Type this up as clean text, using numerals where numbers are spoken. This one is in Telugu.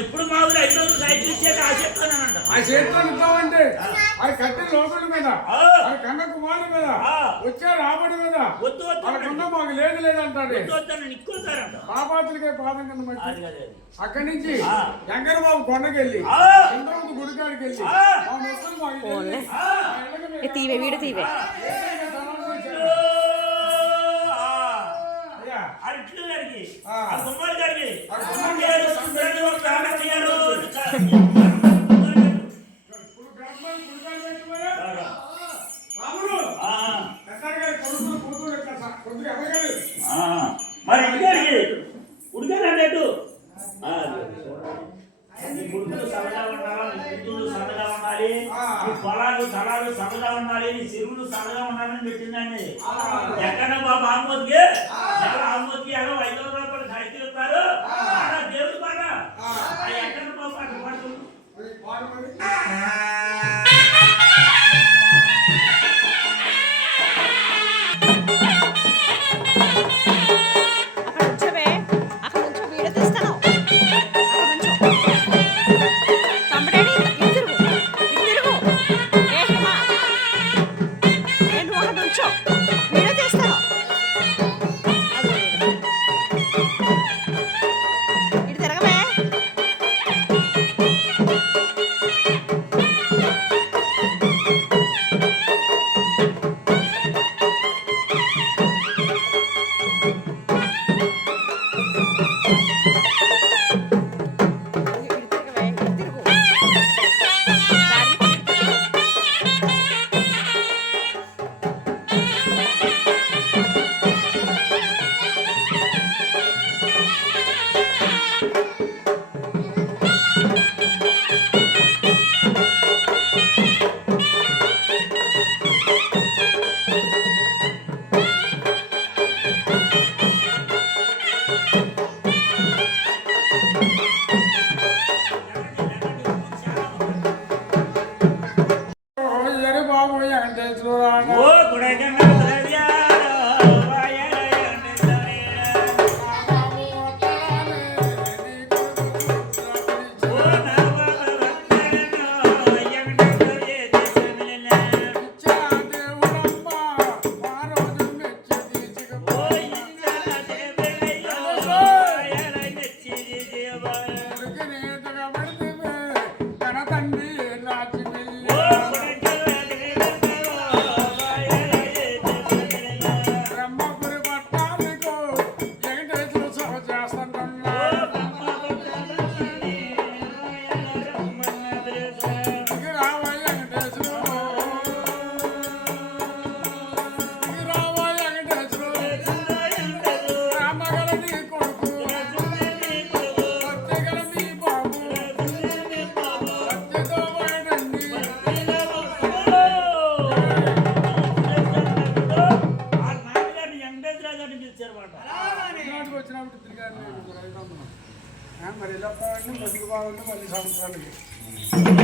ఎప్పుడు మామూలు 500 సైకిల్ ఇచ్చేది ఆ చెప్తానంట. ఆ చేతితో ఇద్దామంటే అది కట్టి లోపల మీద అది కన్న కుమారుల మీద వచ్చే రాబడి మీద వాళ్ళకున్న మాకు లేదు లేదంటాడు. పాపాతులకే పాదం కింద మట్టి. అక్కడి నుంచి వెంకటబాబు కొండకెళ్ళి చంద్రబాబు గుడికాడికి వెళ్ళి మా ముసలు మాకు తీవే వీడు తీవే మరి ఉడికాడు గుడ్లు సరదా ఉండాలి, గుడ్లు సరదా ఉండాలి, పొలాలు స్థలాలు సరదా ఉండాలి, చెరువులు సరదా ఉండాలని పెట్టిందండి. ఎక్కడ బాబు ఆమోద్కి ఆమోద్కి ఎలా 500 రూపాయలు సైకిల్ ఇస్తారు దేవుడు పాట ఎక్కడ బాబు అటు పాటు మరి ఎలా బాగుంటే మళ్ళీ సంవత్సరాలకి